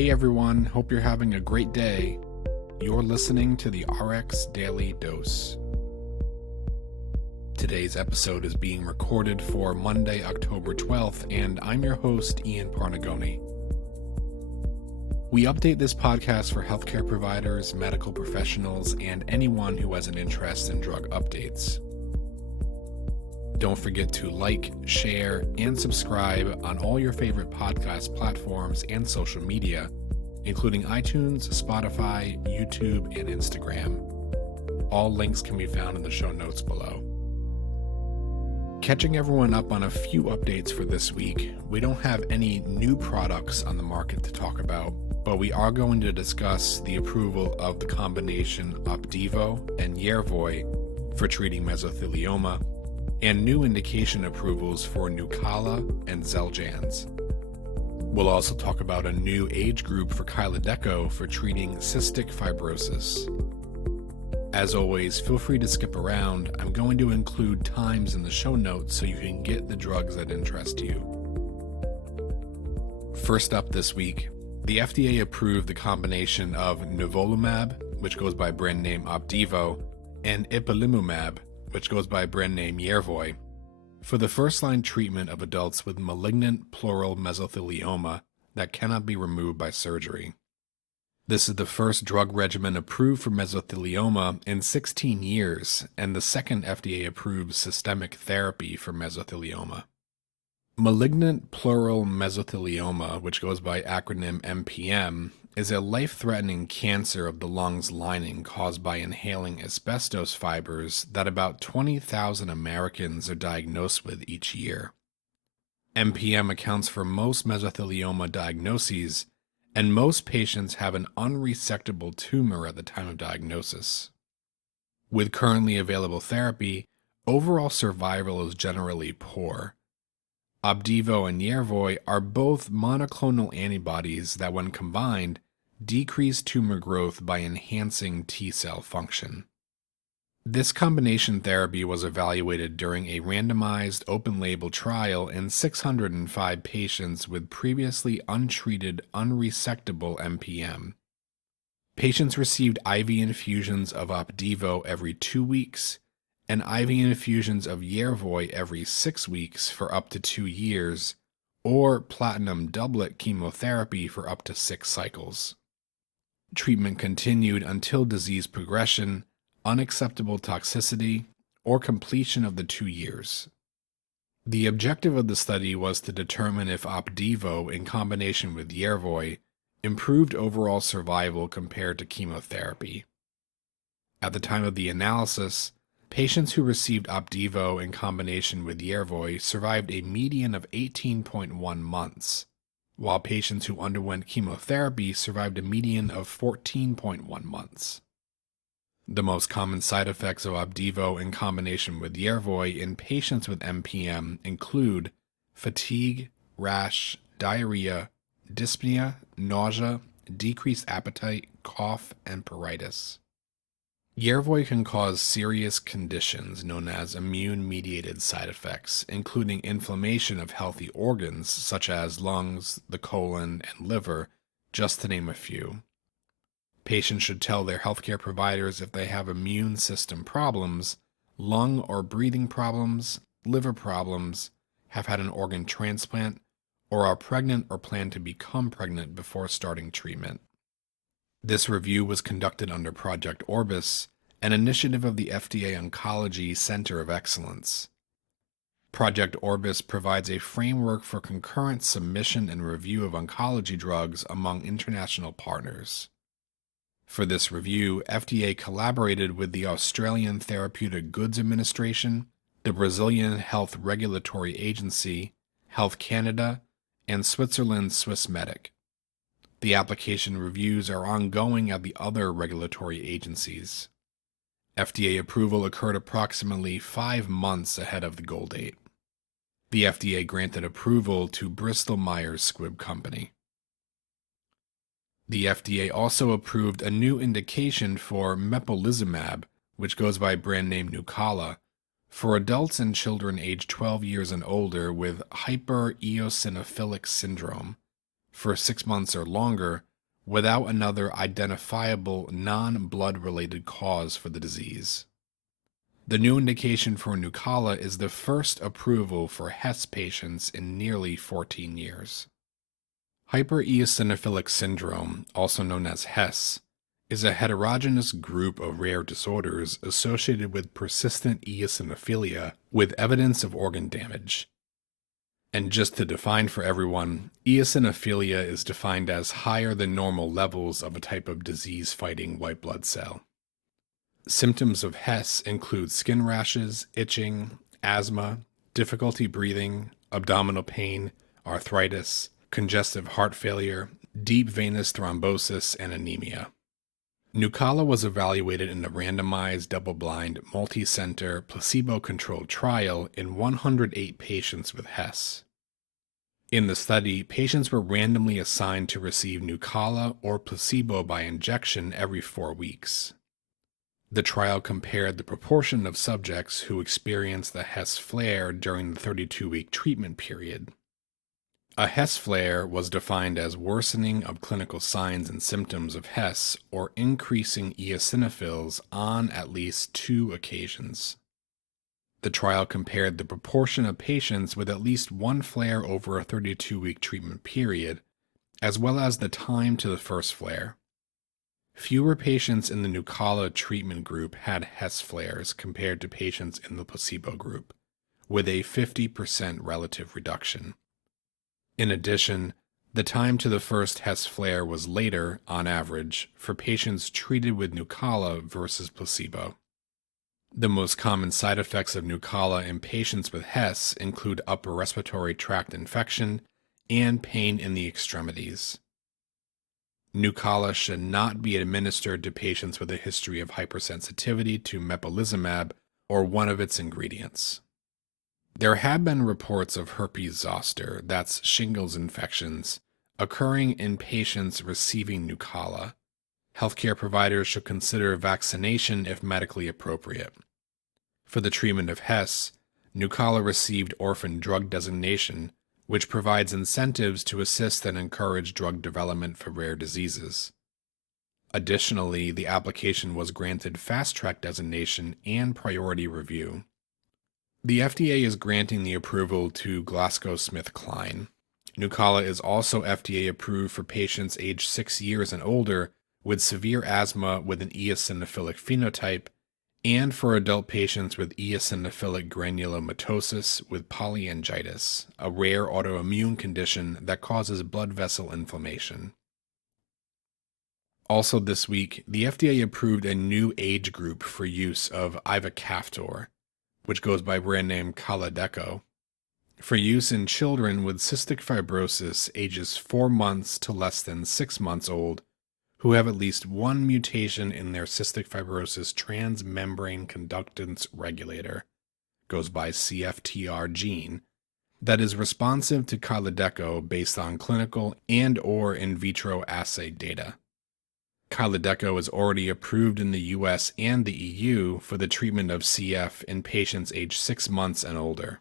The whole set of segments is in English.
Hey everyone, hope you're having a great day. You're listening to the RX Daily Dose. Today's episode is being recorded for Monday, October 12th, and I'm your host, Ian Parnagoni. We update this podcast for healthcare providers, medical professionals, and anyone who has an interest in drug updates. Don't forget to like, share, and subscribe on all your favorite podcast platforms and social media, including iTunes, Spotify, YouTube, and Instagram. All links can be found in the show notes below. Catching everyone up on a few updates for this week, we don't have any new products on the market to talk about, but we are going to discuss the approval of the combination Opdivo and Yervoy for treating mesothelioma, and new indication approvals for Nucala and Xeljanz. We'll also talk about a new age group for Kalydeco for treating cystic fibrosis. As always, feel free to skip around. I'm going to include times in the show notes so you can get the drugs that interest you. First up this week, the FDA approved the combination of nivolumab, which goes by brand name Opdivo, and ipilimumab, which goes by brand name Yervoy, for the first-line treatment of adults with malignant pleural mesothelioma that cannot be removed by surgery. This is the first drug regimen approved for mesothelioma in 16 years, and the second FDA-approved systemic therapy for mesothelioma. Malignant pleural mesothelioma, which goes by acronym MPM, is a life-threatening cancer of the lungs lining caused by inhaling asbestos fibers that about 20,000 Americans are diagnosed with each year. MPM accounts for most mesothelioma diagnoses, and most patients have an unresectable tumor at the time of diagnosis. With currently available therapy, overall survival is generally poor. Opdivo and Yervoy are both monoclonal antibodies that, when combined, decrease tumor growth by enhancing T-cell function. This combination therapy was evaluated during a randomized open-label trial in 605 patients with previously untreated unresectable MPM. Patients received IV infusions of Opdivo every 2 weeks, and IV infusions of Yervoy every 6 weeks for up to 2 years, or platinum doublet chemotherapy for up to 6 cycles. Treatment continued until disease progression, unacceptable toxicity, or completion of the 2 years. The objective of the study was to determine if Opdivo, in combination with Yervoy, improved overall survival compared to chemotherapy. At the time of the analysis, patients who received Opdivo in combination with Yervoy survived a median of 18.1 months, while patients who underwent chemotherapy survived a median of 14.1 months. The most common side effects of Opdivo in combination with Yervoy in patients with MPM include fatigue, rash, diarrhea, dyspnea, nausea, decreased appetite, cough, and pruritus. Yervoy can cause serious conditions known as immune-mediated side effects, including inflammation of healthy organs such as lungs, the colon, and liver, just to name a few. Patients should tell their healthcare providers if they have immune system problems, lung or breathing problems, liver problems, have had an organ transplant, or are pregnant or plan to become pregnant before starting treatment. This review was conducted under Project Orbis, an initiative of the FDA Oncology Center of Excellence. Project Orbis provides a framework for concurrent submission and review of oncology drugs among international partners. For this review, FDA collaborated with the Australian Therapeutic Goods Administration, the Brazilian Health Regulatory Agency, Health Canada, and Switzerland's Swissmedic. The application reviews are ongoing at the other regulatory agencies. FDA approval occurred approximately 5 months ahead of the goal date. The FDA granted approval to Bristol Myers Squibb Company. The FDA also approved a new indication for mepolizumab, which goes by brand name Nucala, for adults and children aged 12 years and older with hypereosinophilic syndrome for 6 months or longer without another identifiable non-blood related cause for the disease. The new indication for Nucala is the first approval for Hess patients in nearly 14 years. Hypereosinophilic syndrome, also known as Hess, is a heterogeneous group of rare disorders associated with persistent eosinophilia with evidence of organ damage. And just to define for everyone, eosinophilia is defined as higher than normal levels of a type of disease-fighting white blood cell. Symptoms of Hess include skin rashes, itching, asthma, difficulty breathing, abdominal pain, arthritis, congestive heart failure, deep venous thrombosis, and anemia. Nucala was evaluated in a randomized, double-blind, multi-center, placebo-controlled trial in 108 patients with Hess. In the study, patients were randomly assigned to receive Nucala or placebo by injection every 4 weeks. The trial compared the proportion of subjects who experienced the Hess flare during the 32-week treatment period. A Hess flare was defined as worsening of clinical signs and symptoms of Hess or increasing eosinophils on at least 2 occasions. The trial compared the proportion of patients with at least one flare over a 32-week treatment period, as well as the time to the first flare. Fewer patients in the Nucala treatment group had Hess flares compared to patients in the placebo group, with a 50% relative reduction. In addition, the time to the first Hess flare was later, on average, for patients treated with Nucala versus placebo. The most common side effects of Nucala in patients with Hess include upper respiratory tract infection and pain in the extremities. Nucala should not be administered to patients with a history of hypersensitivity to mepolizumab or one of its ingredients. There have been reports of herpes zoster, that's shingles infections, occurring in patients receiving Nucala. Healthcare providers should consider vaccination if medically appropriate. For the treatment of Hess, Nucala received orphan drug designation, which provides incentives to assist and encourage drug development for rare diseases. Additionally, the application was granted Fast Track designation and priority review. The FDA is granting the approval to GlaxoSmithKline. Nucala is also FDA approved for patients aged 6 years and older with severe asthma with an eosinophilic phenotype, and for adult patients with eosinophilic granulomatosis with polyangiitis, a rare autoimmune condition that causes blood vessel inflammation. Also this week, the FDA approved a new age group for use of ivacaftor, which goes by brand name Kalydeco, for use in children with cystic fibrosis ages 4 months to less than 6 months old who have at least one mutation in their cystic fibrosis transmembrane conductance regulator, goes by CFTR gene, that is responsive to Kalydeco based on clinical and/or in vitro assay data. Kalydeco is already approved in the US and the EU for the treatment of CF in patients aged 6 months and older.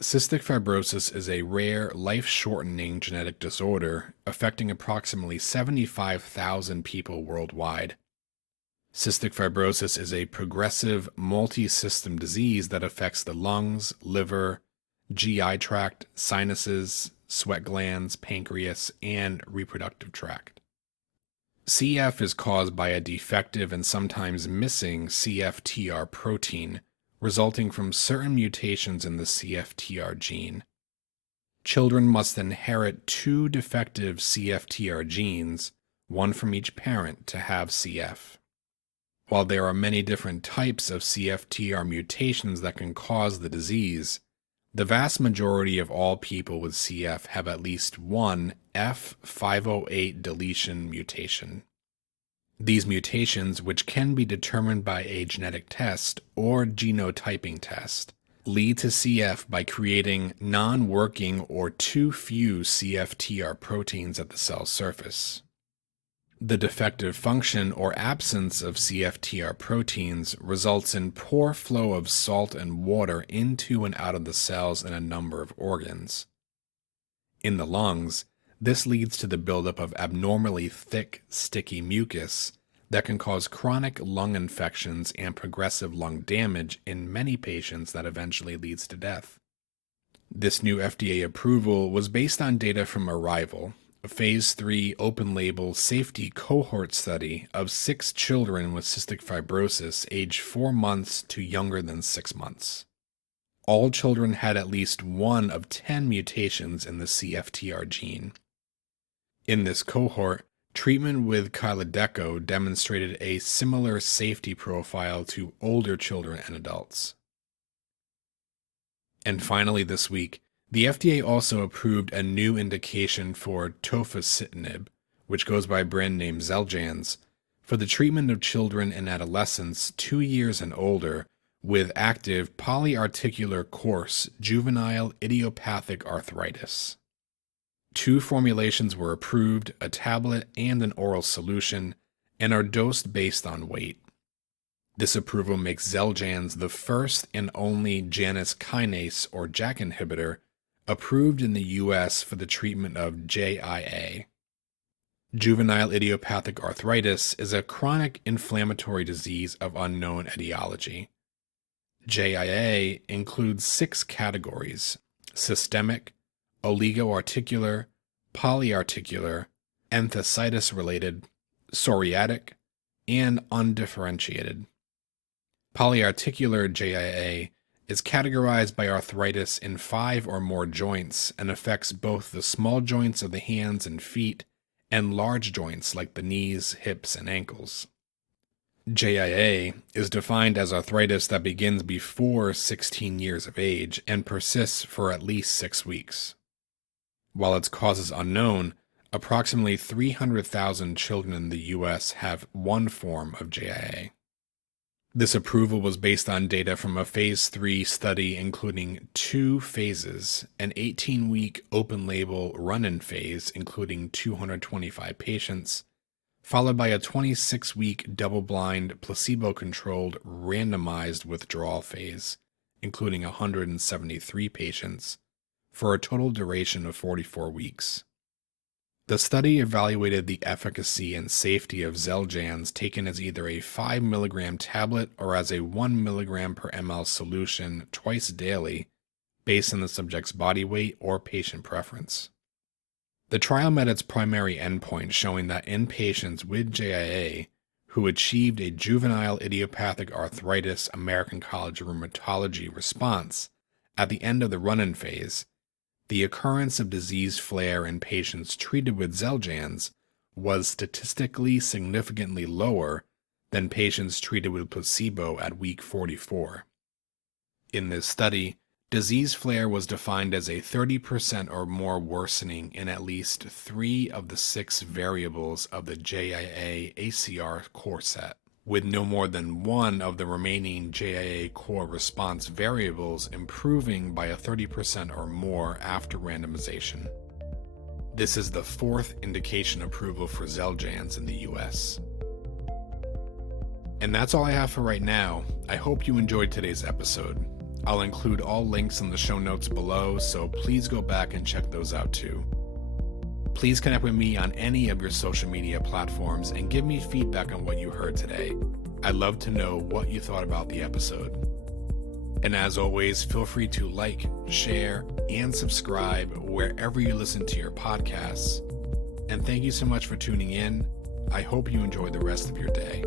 Cystic fibrosis is a rare, life-shortening genetic disorder affecting approximately 75,000 people worldwide. Cystic fibrosis is a progressive, multi-system disease that affects the lungs, liver, GI tract, sinuses, sweat glands, pancreas, and reproductive tract. CF is caused by a defective and sometimes missing CFTR protein, resulting from certain mutations in the CFTR gene. Children must inherit 2 defective CFTR genes, one from each parent, to have CF. While there are many different types of CFTR mutations that can cause the disease, the vast majority of all people with CF have at least one F508 deletion mutation. These mutations, which can be determined by a genetic test or genotyping test, lead to CF by creating non-working or too few CFTR proteins at the cell surface. The defective function or absence of CFTR proteins results in poor flow of salt and water into and out of the cells in a number of organs. In the lungs, This leads to the buildup of abnormally thick, sticky mucus that can cause chronic lung infections and progressive lung damage in many patients that eventually leads to death. This new FDA approval was based on data from Arrival, a phase 3 open-label safety cohort study of 6 children with cystic fibrosis aged 4 months to younger than 6 months. All children had at least one of 10 mutations in the CFTR gene. In this cohort, treatment with Kalydeco demonstrated a similar safety profile to older children and adults. And finally this week, the FDA also approved a new indication for tofacitinib, which goes by brand name Xeljanz, for the treatment of children and adolescents 2 years and older with active polyarticular course juvenile idiopathic arthritis. 2 formulations were approved, a tablet and an oral solution, and are dosed based on weight. This approval makes Xeljanz the first and only Janus kinase or JAK inhibitor approved in the U.S. for the treatment of JIA. Juvenile idiopathic arthritis is a chronic inflammatory disease of unknown etiology. JIA includes 6 categories: systemic, oligoarticular, polyarticular, enthesitis-related, psoriatic, and undifferentiated. Polyarticular JIA is categorized by arthritis in 5 or more joints and affects both the small joints of the hands and feet and large joints like the knees, hips, and ankles. JIA is defined as arthritis that begins before 16 years of age and persists for at least 6 weeks. While its cause is unknown, approximately 300,000 children in the U.S. have one form of JIA. This approval was based on data from a phase 3 study including 2 phases, an 18-week open-label run-in phase including 225 patients, followed by a 26-week double-blind, placebo-controlled, randomized withdrawal phase, including 173 patients, for a total duration of 44 weeks. The study evaluated the efficacy and safety of Xeljanz taken as either a 5 mg tablet or as a 1 mg per ml solution twice daily, based on the subject's body weight or patient preference. The trial met its primary endpoint, showing that in patients with JIA who achieved a juvenile idiopathic arthritis American College of Rheumatology response at the end of the run-in phase, the occurrence of disease flare in patients treated with Xeljanz was statistically significantly lower than patients treated with placebo at week 44. In this study, disease flare was defined as a 30% or more worsening in at least 3 of the 6 variables of the JIA-ACR core set, with no more than 1 of the remaining JIA core response variables improving by a 30% or more after randomization. This is the 4th indication approval for Xeljanz in the US. And that's all I have for right now. I hope you enjoyed today's episode. I'll include all links in the show notes below, so please go back and check those out too. Please connect with me on any of your social media platforms and give me feedback on what you heard today. I'd love to know what you thought about the episode. And as always, feel free to like, share, and subscribe wherever you listen to your podcasts. And thank you so much for tuning in. I hope you enjoy the rest of your day.